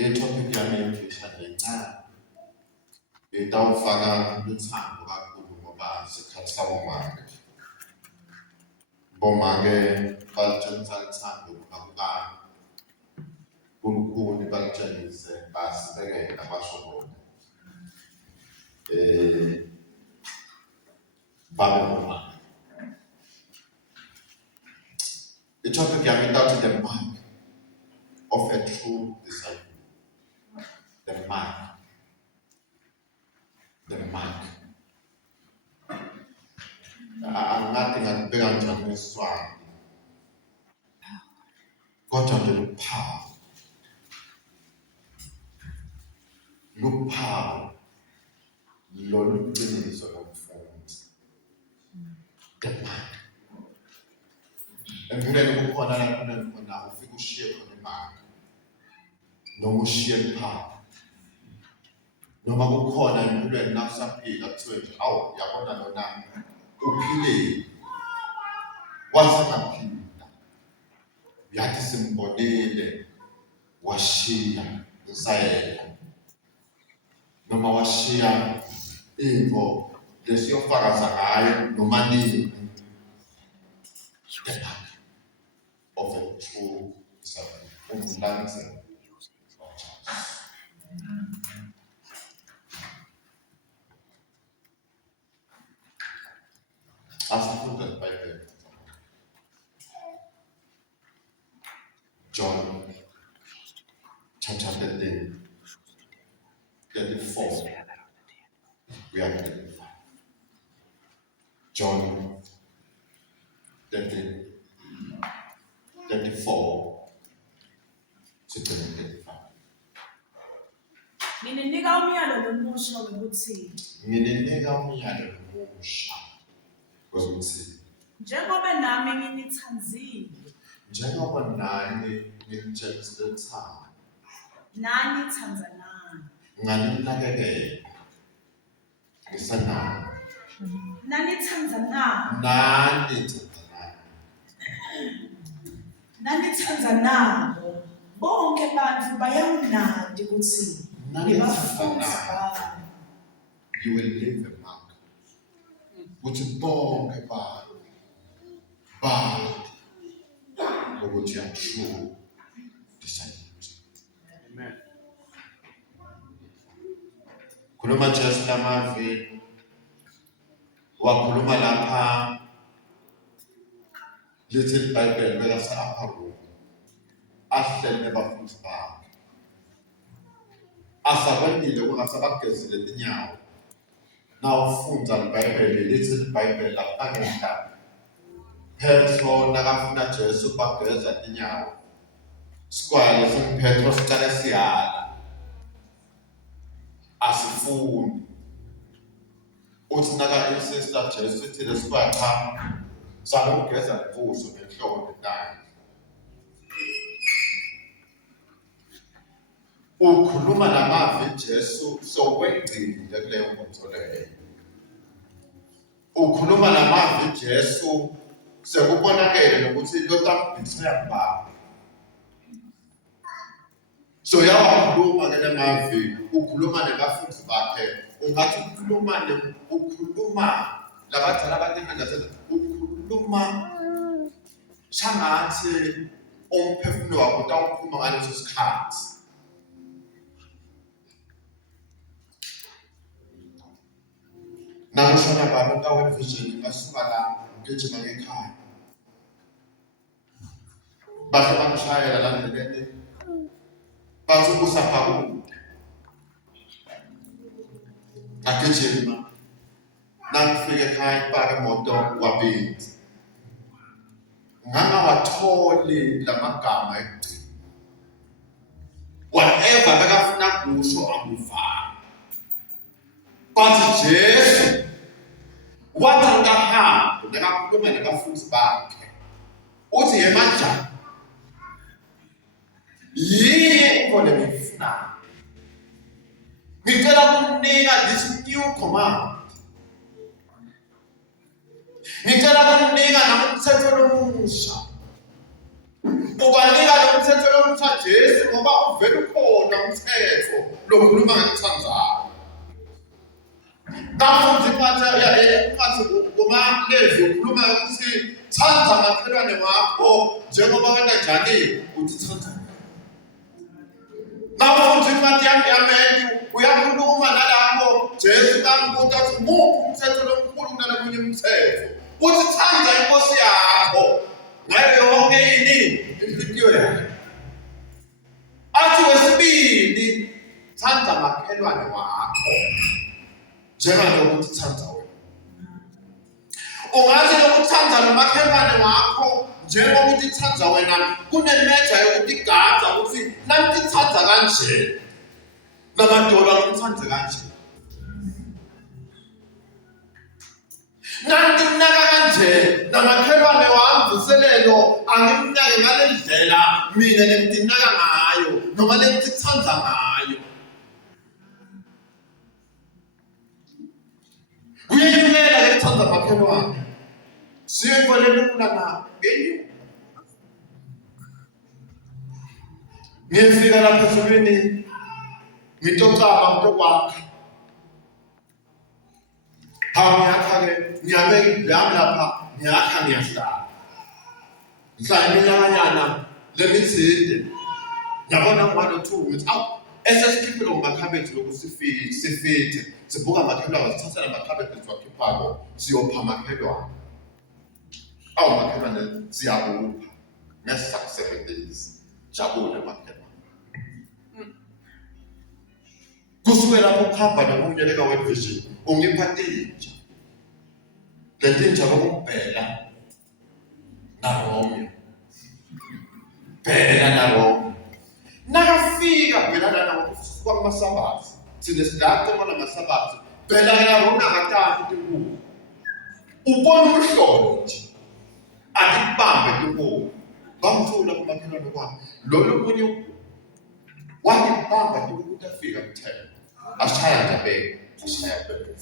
I-topic yami yemfishane ngenxa itawufaka luthando kakhulu ngoba isikhathi sabomake. Bomake batshengisa luthando ngoba kunkulunkulu batshengise basibekela basho bona. Babe bomake. I-topic yami itathi the mark of a true disciple. The mark. The mark. Angathi ngakubeka njani ngesiswati. Kodwa nje luphawu. Luphawu loluqiniso lomfundi. The mark. Empilweni kukhona lapho khona ufika ushiye khona imali. Noma ushiye luphawu. Noma kukhona empilweni nakusaphila kuthiwe nje awu yabona lona uphile. Wasangaphinda. Yathi simbonile washiya isayela. Noma washiya into lesiyofakaza ngayo noma nini. The mark of a true disciple. Umlanze. Asifunda iBhayibheli. John chapter 13, 34. We are 35. John 13, 34 to 35. Nginika umyalo lomusha ukuthi njengoba nami nginithanzile ngimtshengisile uthando nani thanzanani nganinakekela ngisanani nani thanzanani bonke abantu bayamnandi ukuthi ngibafundi bami. You will leave a mark. Ukuthi bonke ukuthi you are true disciples. Amen. Khuluma Jesu lamavili wakhuluma lapha lithi iBhayibheli bekaseApharu ahlele abafundi bakhe asakwendile kungasabagezile inyawo. Nawufunda iBhayibheli lithi iBhayibheli lapha ngehla Petro nakafuna Jesu bageza inyawo. Sikwale Petro sicela siyala. Asifuni. Uthi naka insista Jesu uthi lesikwala cha salokugeza ubuso nenhloko nentamo. Ukhuluma namavi Jesu sokwengcile kuleyo nkonzo leyo. Ukhuluma namavi Jesu sekubonakele ukuthi lotamubhithela kubaba. So yawakhuluma ke lamavi ukhuluma nabafundi bakhe ungathi ukhuluma labadala abaningi ukhuluma shangathi umphefumulo wakho utawuphuma ngaleso sikhathi. Nakushona baba utaweni vision ngasuka la ngejima ngekhaya. Bahle bangishayela la ndleleni. Bathi usaphaku. Ngagijima. Nangifika ekhaya ngipaka imoto wabindi. Ngangawatholi lamagama ekugcina. Whatever bekafuna kusho angivali. But Jesu wathi angahamba nakakhuluma nabafundi bakhe uthi yemanja yini inkolo engifuna ngicela ukunika this new command ngicela ukunika namthetho lomusha ubanika lo mthetho lokuthi Jesu ngoba uvela ukhona umthetho lokukhuluma ngokuthandana. Kafuthi phatha uma lezo ukhuluma ukuthi thanda makhelwane wakho njengoba wena njani uthi thanda. Kafuthi phatha yameni uyakhuluma nalapho Jesu kambuza ukuthi muphi umthetho lomkhulu kunalomunye umthetho. Uthi thanda inkosi yakho ngayo yonke inhliziyo yakho. Athi wesibili thanda makhelwane wakho njengokuthi thanda wena. Ungathi lokuthanda nomakhelwane wakho njengokuthi thanda wena kunemeja yokuthi igaza ukuthi nanti thanda kanje namadolo amthanda kanje. Nanti mnaka kanje namakhelwane wamvuselelo angimnake ngale ndlela mina nemtinaka ngayo noma lemtithanda ngayo. Uyayimela lekuthanda makhelwane. Siyembolele ukulana ngenyu. Ngiyefika lapha esukwini ngitocaba mtokwakhe. Ngiyakha-ke ngiyabeka yami lapha ngiyakha ngiyahlala. Ngihlala iminyakanyana lemithide. Ngiyabona ngwane two ngithi awu esesikhiphe lo makhabethe loku sifithe sibuka makhelwane sithatha lamakhabethe siwakhiphako siyopha makhelwane. Awu makhelwane siyabupha ngesisakusebenzisa jabule makhelwane. Kusuke lapho ukuhamba nokunyeleka wevision ungipha tinja. Letinja kokubhela naRomeo. Bhela naRomeo. Nakafika bhela nawo kwaMasabathi. Sine sidakho bona Masabathi. Bhela naRomeo akatazi tinkulu. Ubona uhlolo nje. Akibambe tinkulu. Bamthula kumakhelwane kwami. Lolo munye wakibamba ukuthi afika kuthela. Ashaya ndabeke. Ashaya bebe.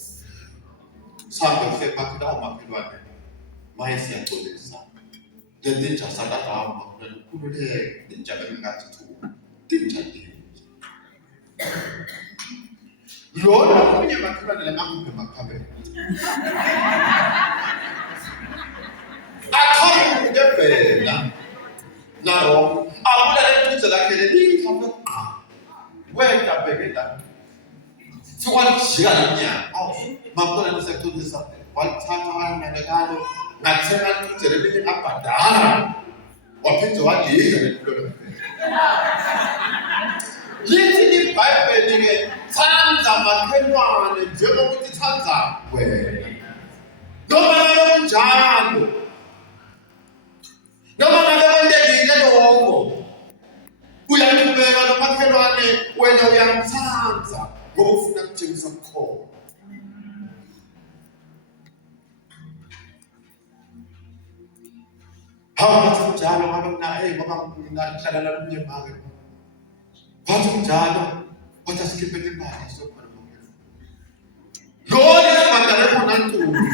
Sabe ufike bakhona umakhelwane. Maye siyaxolisa. Letinja sakahamba ukukhululeka injalo engathi thuba. Tinja. Lona omunye makhelwane lamangiphe makhabela. Akhona ukubhela. Naro, abula letinja lakhe lelihambe qha. Wenda bheke la. Sikwajika lanyaka. Awu, mabona niseqinisa. Wathatha wananekalo. Ngathena itinja lelinye abhadala. Waphinde wadliza lempilo. Lithi iBhayibheli-ke thanda makhelwane njengokuthi thanda wena. Noma ngabe kunjalo. Noma ngabe kwendekile lokho. Uyaqhubeka nomakhelwane wena uyamthanda ngoba ufuna ukutshengisa ukukhona. Hawu njalo ngoba ngoba ngihlala la nomnye make. Bathi njalo kodwa sikhiphe imali sokhona makhelwane. Lo isibadale khona ntombi.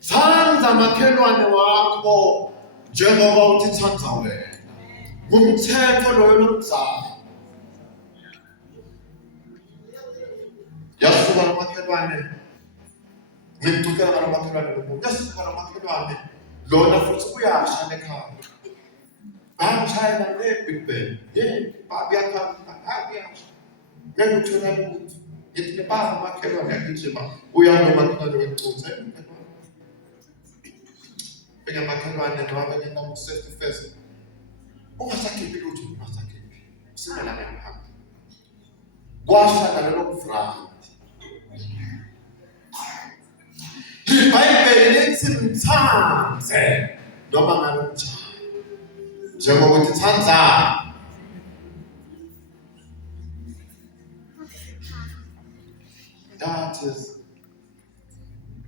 Thanda makhelwane wakho njengoba uthi thanda wena. Ngumthetho loyo lomzamo. Yasuka nomakhelwane. Ngikucela nomakhelwane lo. Yasuka nomakhelwane. Lona futhi uyasha ekhaya. Angishayela le-Big Ben. Babi yakhamba, uyasha. Ngeke uthola ukuthi ngithi baba makhelwane yakijima uyamakhelwane wecuthe. Bengamakhelwane noma bengenama safety first. Ungasakhiphi lutho ungasakhiphi. Singala ngapha. Kwashaka lelo kufront. iBhayibheli lithi mthande noma ngabe njani. Njengokuthi thanda. That is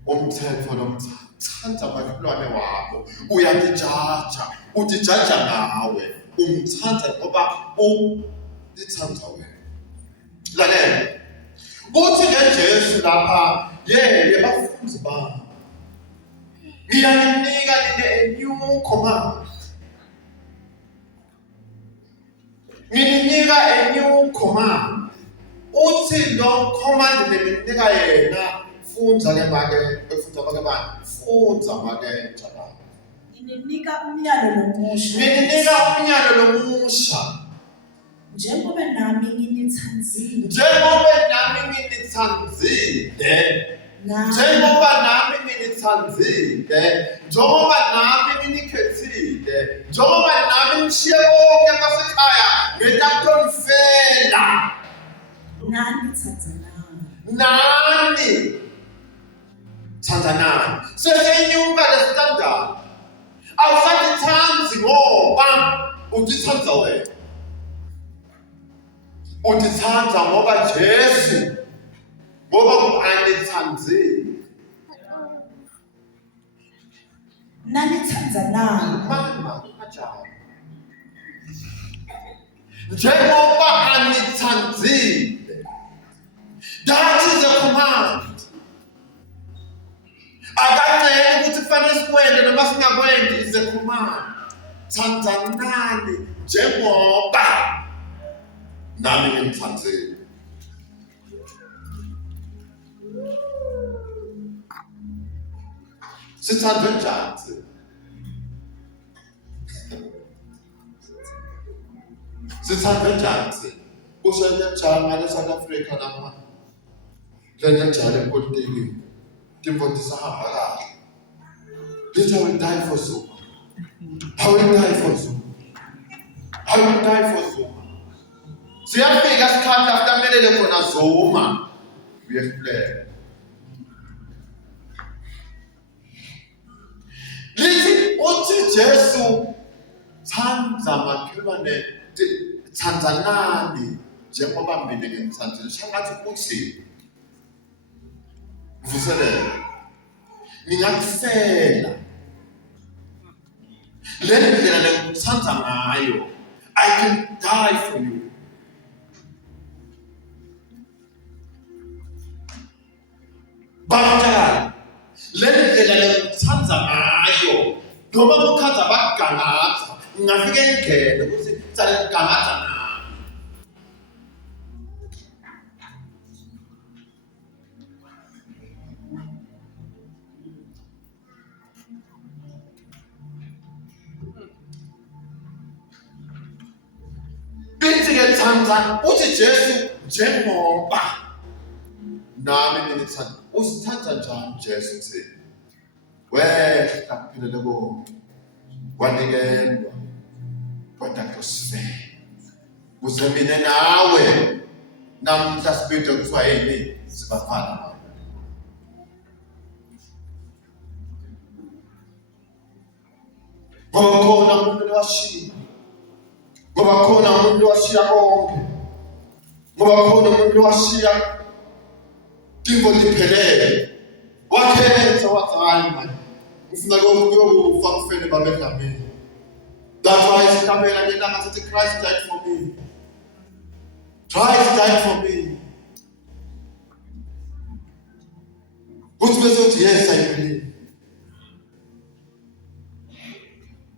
umthetho lomthando. Thanda makhelwane wakho. Uyakijaja. Utijaja ngawe. Umthanda ngoba uthanda wena. Lalela. Uthi ngeJesu lapha yeye bafunzi bami. Ngiyanika a new command. Nginika a new command. Uthi lo command leninika yena funza ke make befunza ke bani? Funza make njalo. Nginika umyalo lomusha. Nginika umyalo lomusha. Njengoba nami nginithanzile. Njengoba nami nginithanzile. Njengoba nami nginithanzile. Njengoba nami nginikhethile. Njengoba nami ngishiye konke ngasekhaya ngetantonifela. Nani thanzanani. Nani thanzanani. Sesenyuka lesitandard. Awusatithanzi ngoba utithanza wena. Utithanza ngoba Jesu ngoba anithanzile. Nani thanzanani. Mama kanjani? Njengoba anithanzile. That is the command. Akancela ukuthi kufanele sikwenze noma singakwenzi is the command. Thanzanani njengoba nami ngithanzile. Sithandwe njani? Sithandwe njani? Usele njani ngale South Africa lapha? Lena njalo epolitiki. Timvoto sahamba kahle. Little will die for Zuma. I will die for Zuma. I will die for Zuma. Siyafika isikhathi after melele khona Zuma. Uyefleka. Lithi uthi Jesu thanza makhelwane thanzanani njengoba mina ngithanzile. Shangathi uthi vuselela. Ngingakusela. Le ndlela lengithanza ngayo. I can die for you. Bakala. Le ndlela lengithanza ngayo. Noma ukukhaza bakugangatha. Ngingafike ngene ukuthi tsale kugangatha nami. Bithi-ke thanza uthi Jesu njengoba nami ngithanda. Usithanda njani Jesu thina? Wehla kuphilele konke. Wanikelwa kwaDakosifela. Kuze mina nawe namhla sibizwe kuthiwa yini? Sibafana. Ngoba khona umuntu lowashiya. Ngoba khona umuntu lowashiya konke. Ngoba khona umuntu lowashiya timbo liphelele. Wakhetha wathi hayi manje. Ufuna ukuyokufa kufele babedlamini. That's why isikamela ngelanga sithi Christ died for me. Christ died for me. Uthi bese uthi yes I believe.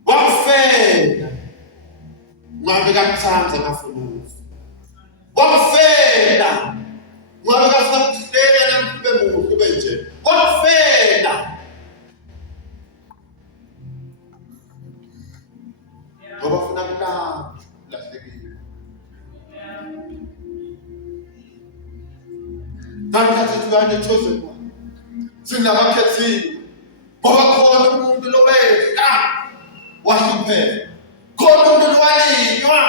Wakufela. Ngabe kamthanza ngafuluza. Wakufela. Ngabe kasakuhlela namhlube muhle benje. Wakufela. Ngoba ufuna kulala lahlekile. Namhlanje tukade chosen one. Sinabakhethile. Ngoba khona umuntu lobeka wahlupheka. Khona umuntu lowalinywa.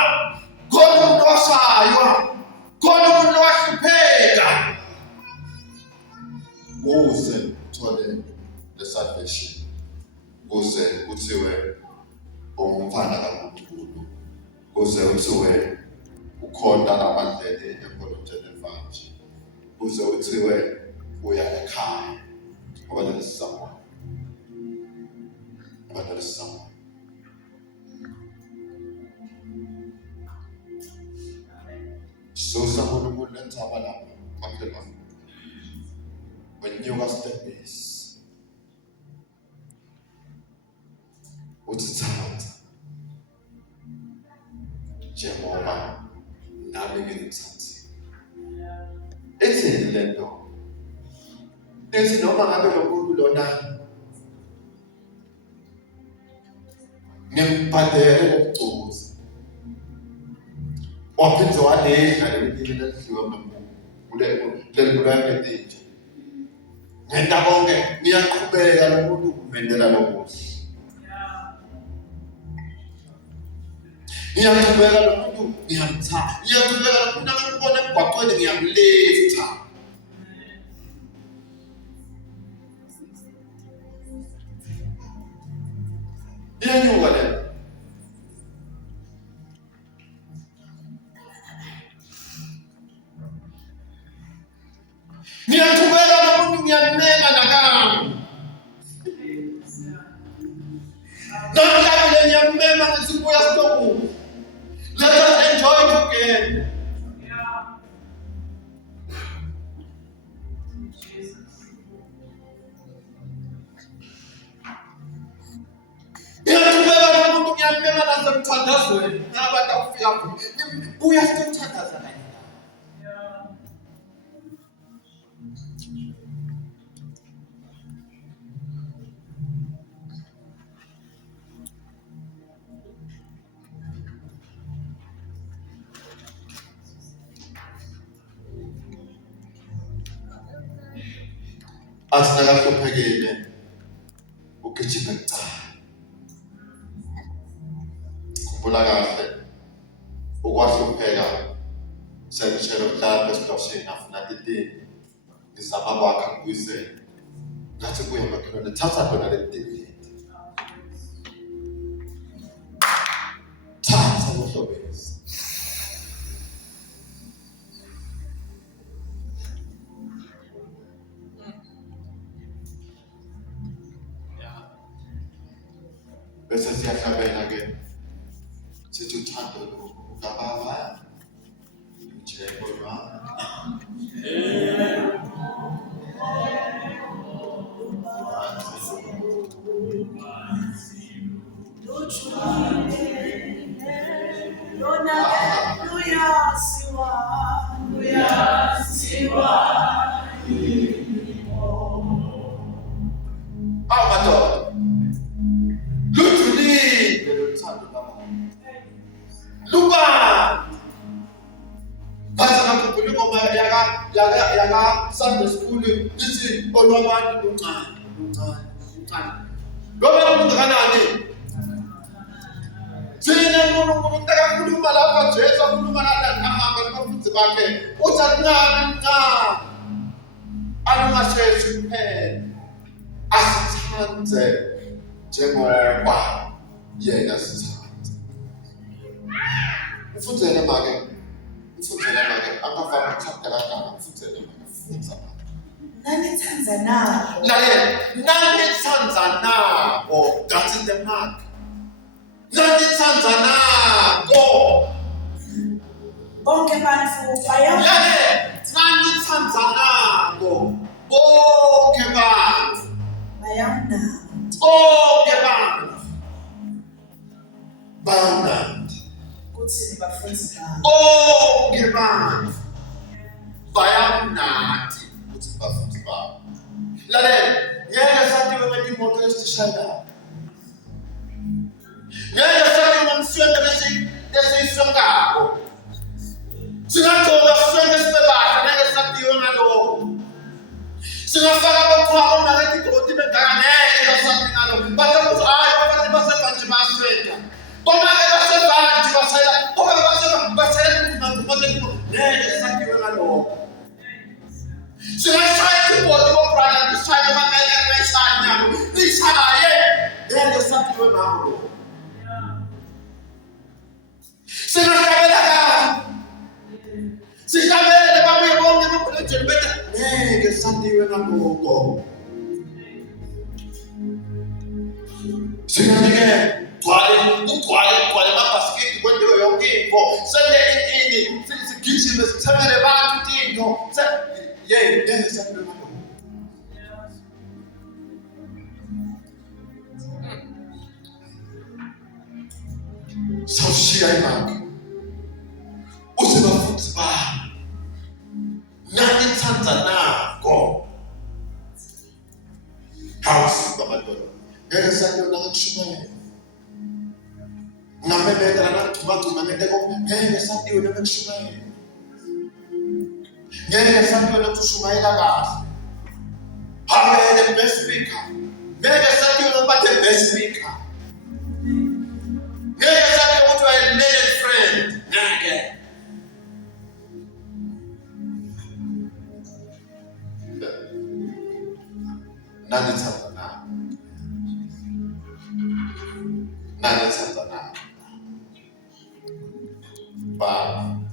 Khona umuntu washaywa. Khona umuntu wahlupheka. Uze uthole le salvation. Uze uthiwe umfana kaNkulunkulu. Uze uthiwe ukhonda namandlele evolontaire evangeli. Uze uthiwe uya ekhaya. Ngoba lesizamo. Ngoba lesizamo. So someone who learns about that. When you are stepping, uthithatha njengoba nami ngimthathile. Ithini le nto? Ithi noma ngabe lo muntu lona ngimbhadele ngokugcuza, waphindze wadedla lemibili ledliwe kulekulayamedinje. Ngenta konke, ngiyaqhubeka lo muntu kumendela lo kuhle. Ngiyaqhubeka lo muntu ngiyamthanda. Ngiyaqhubeka lo muntu angibona emgwaqweni ngiyamlifta. Iyanyuka le. Ngiyaqhubeka lo muntu ngiyamneka nakami. Namhlanje ngiyamema ngesibuya sitoku. Let us enjoy together. Ngiyaqhubeka lo muntu ngiyamema nasemthandazweni. Nabantu akufika buya sithandaza kanye. Asinakahluphekile ugijima kucala. Khumbula kahle ukwahlupheka sengishelo mhlawumbe esitosini afuna titini ngizama kwakha ngikuyisele ngathi kuya makhelwane thatha khona le tini thatha ngohlobezi. Bese siyahlabela-ke sithi uthando lukababa ujeko lwami. Madoda lujulile lothando lwami. Lubani basa ngakhumbula ingoma yaka Sunday school lithi olwabantu luncane. Ngoba kungakanani thina uNkulunkulu takakhuluma lapha Jesu akhuluma nahamba nabafundisi bakhe uthi akuncane alungasheshi kuphela asithande njengoba yena sithanda. Ufundzele make angavami ukuthanda kanjani. Ufundzele make funza nanithanzanako. Nanithanzanako, that is the mark. Nanithanzanako. Bonke bantfu Nanithanzanako. Bonke bantfu. bayamnaka. Bonke bantfu. Bayamnaka. Kuthini bafundisi bami? Bonke bantfu. Bayamnaka. Kuthi bafundisi bami. Lalela, ngeke sathiwe ngetimoto esishayelayo. Ngeke sathiwe ngomswende lesiyisongako. Singagcoka siswende sibebasha, ngeke sathiwe ngalokho. Singafaka abakhwaba naketigoti bengaka, ngeke sathi ngalokho. Bathi hayi bathi basebanje baswenda. Bona-ke basebanje basayela, ngoba basayela ngeke sathiwe ngalokho. Singashaya ikibhodi kobrother ngishaye amangeke ngishaye nishaye ngeke sathiwe ngakho. Singahlabela sihlabele babuye bonke emapholojeni bethu ngeke sathiwe ngakho. Singanike ugcwale amabhasikidi kwenziwe yonke into sende ini sigijime sithemele abantu into ngeke sathiwe ngakho. sawushiya imali usebafuthi bami nangithanda nako hawusuka madoda ngeke sakuyona ngakushumayela ngamemethela nagcumagcuma menteko ngeke sakuyona ngakushumayela ngeke sakuyona kushumayela kahle hambe the best speaker ngeke sakuyona but the best speaker ngeke sakuyona ukuthi wayelele friend ngeke nangithanda nako nangithanda nako bani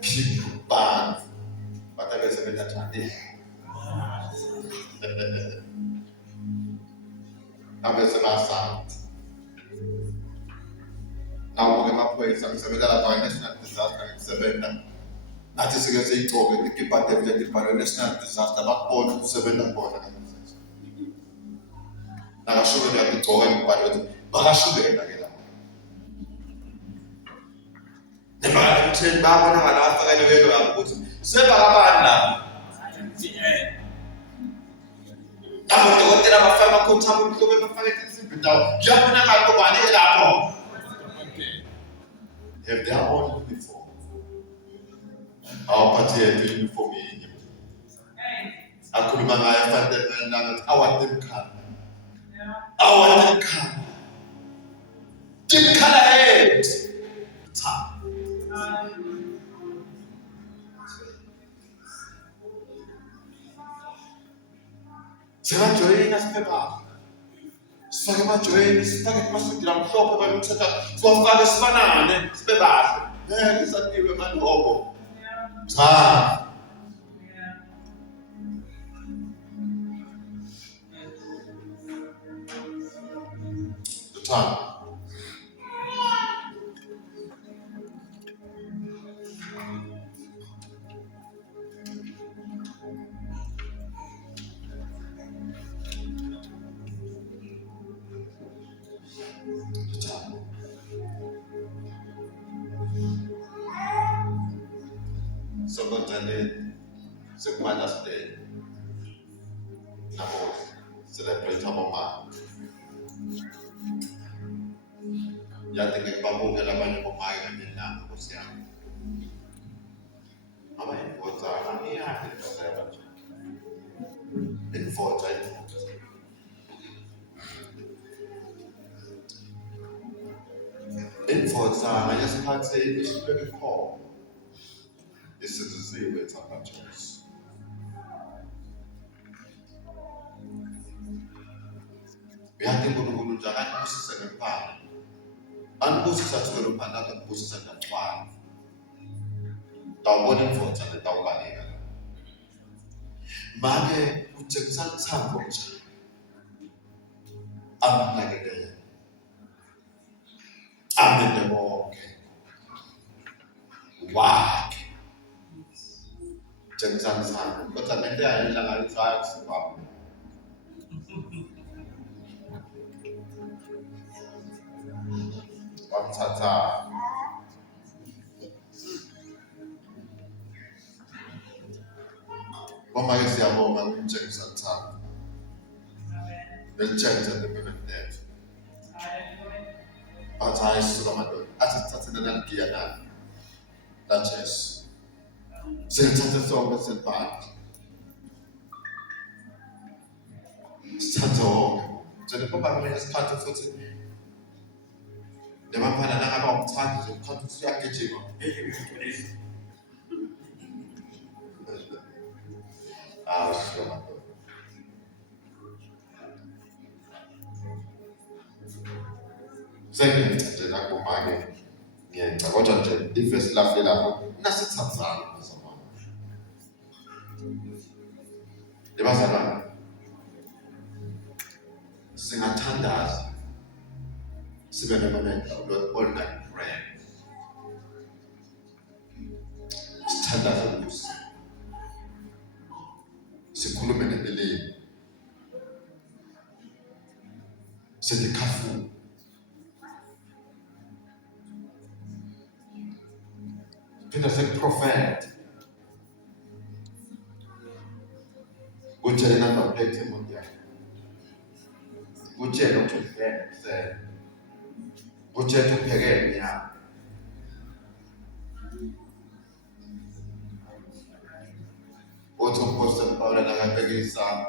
people bani batabesebenza njani abese basanga nawo ke maphoyisa ngisebenza lapha national disaster ngisebenza nathi sike siyigcoke idepartment of national disaster bakubona ukusebenza khona nakashuke ngiyagcoka ngibhale ukuthi bakashubela ke lapho nemali umtheni babona ngalafakele kwelo lapho ukuthi sebakabani lapho abodokotela bafaka amakhontaba omhlobo bafake izinto ndawo kuyabonakala kubani lapho have their own uniform awaphathe uniform yinye akhuluma ngayo afanele nangathi awatemkhana timkhala head cha sebajoyina siphepha sifake emajoyini sifake kumasudira mhlophe bayomthetha siwafake sifanane sibe bahle ngeke satiwe malobo cha cha Sokonjani sekumana Day nabo celebrate mama yathi ngikubabonga labanye bomake kanye nami Nkosi yami ama imvotsa angiyaphi ndoseba nje imvotsa imvotsa ngayesikhathi isibeke khona isizisiwe etsaphathos uyathi uNkulunkulu nje akakubusise ngempala anibusisa thwele uphanda akakubusisa ngexhwala tawubona imvotsa letawubaleka make uthe kusalithambo nje amnakekele amende bonke wakhe Jangan kota nanti ada langan saya sebab Wamtata Mama yesi abo mangumjeng santa Benceng jadi bebendet Patai Ramadan Atas dan kiana Laches Sentata songa senpat Sato jadi pembangunan sepatu foto Dewan pada nak apa umtah kau siap kecil selamat saya jadi aku panggil ya aku jadi divers lah nasi tsatsan sama di mana singathandaza sibe nomamenta online prayer sithandaza ukuthi sikhulume nempeleni sithi khafu Siphinda sekuprofethe. Utshele namba plate imoto yakhe. Utshele ukuthi ubheke kusele. Utshele uphekele yakho. Uthi umpostoli Pawulo nakabhekisa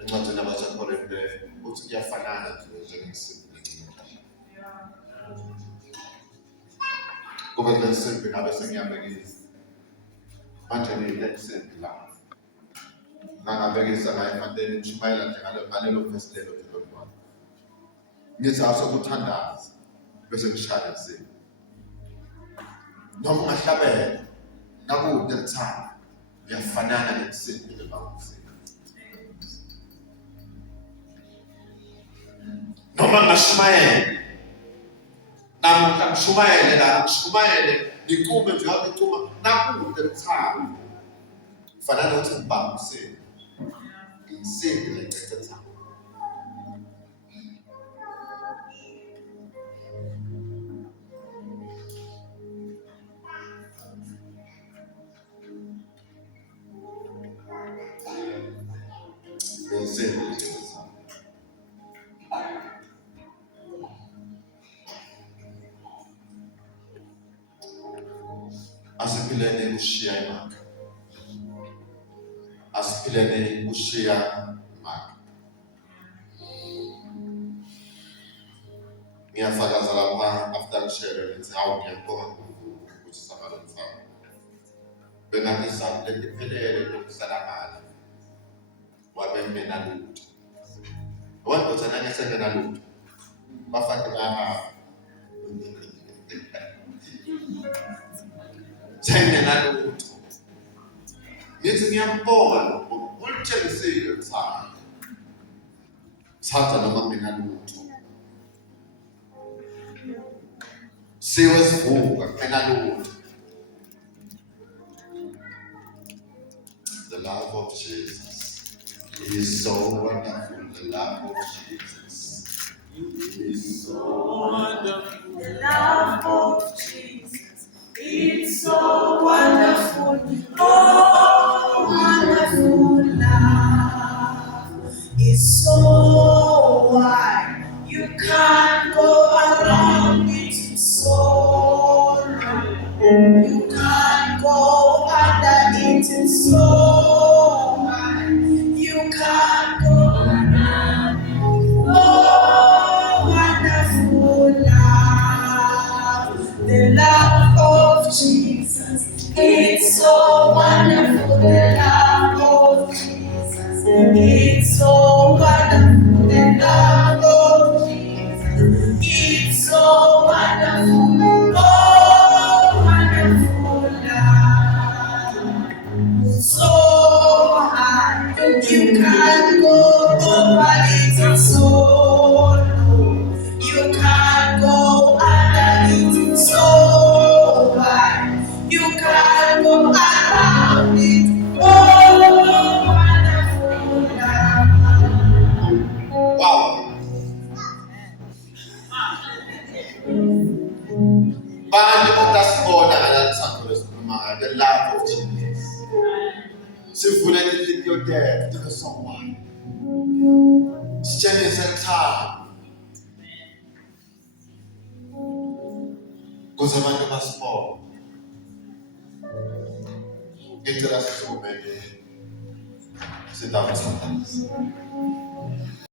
encwadini yabaseKorinte uthi kuyafanana njengensimbi encane. Kube le nsimbi ngabe sengiyabhekisa. Manje ngiyile nsimbi la. Ngangabhekisa ngayo manje ngishumayela nje ngalelo verse lelo nje. Ngithi asokuthandaza bese ngishaya nsimbi. Noma ungahlabela nakude kuthanda uyafanana nensimbi lebawusini. Noma ngashumayela namuhla ngishumayele la ngishumayele ngiqume nje ngiquma nakude kuthanda kufanana ukuthi ngibambisene insimbi lececetha. Insimbi lececetha. Asiphileni ukushiya imali. Asiphileni ukushiya imali. Ngiyafakaza lapha after ngishare ngithi hawu ngiyabonga ukuthi samalo mfana. Bengathi lentiphelele lokusalamala. Wabe mina lutho. Wonke uthana ngesengena lutho. Bafati bahamba. Sengena lutho. Ngithi ngiyambonga lokho. Ulitshengisile uthando. Thatha noma mina lutho. Siwesivuka mina lutho. The love of Jesus is so wonderful. The love of Jesus is so wonderful. The love of Jesus, it's so wonderful. Oh, wonderful love is so wide. You can't go around it. It's so long. You can't go under it. It's so wide. You can't go around it. Oh, wonderful love, the love of Jesus. It's so wonderful, the love of Jesus. It's so wonderful, the love of Jesus. It's so wonderful, oh, wonderful love. So high, you can't go over it. It's so low, you can't go under it. It's so wide, you can't go around it. Oh, wonderful love. wow. Bani utasibona ngalathando lesikhulumayo, the love of Jesus. Sifuna into there to someone. Sitshengise uthando. Kuze abantu basibone. Ngicela sisubeke sithathe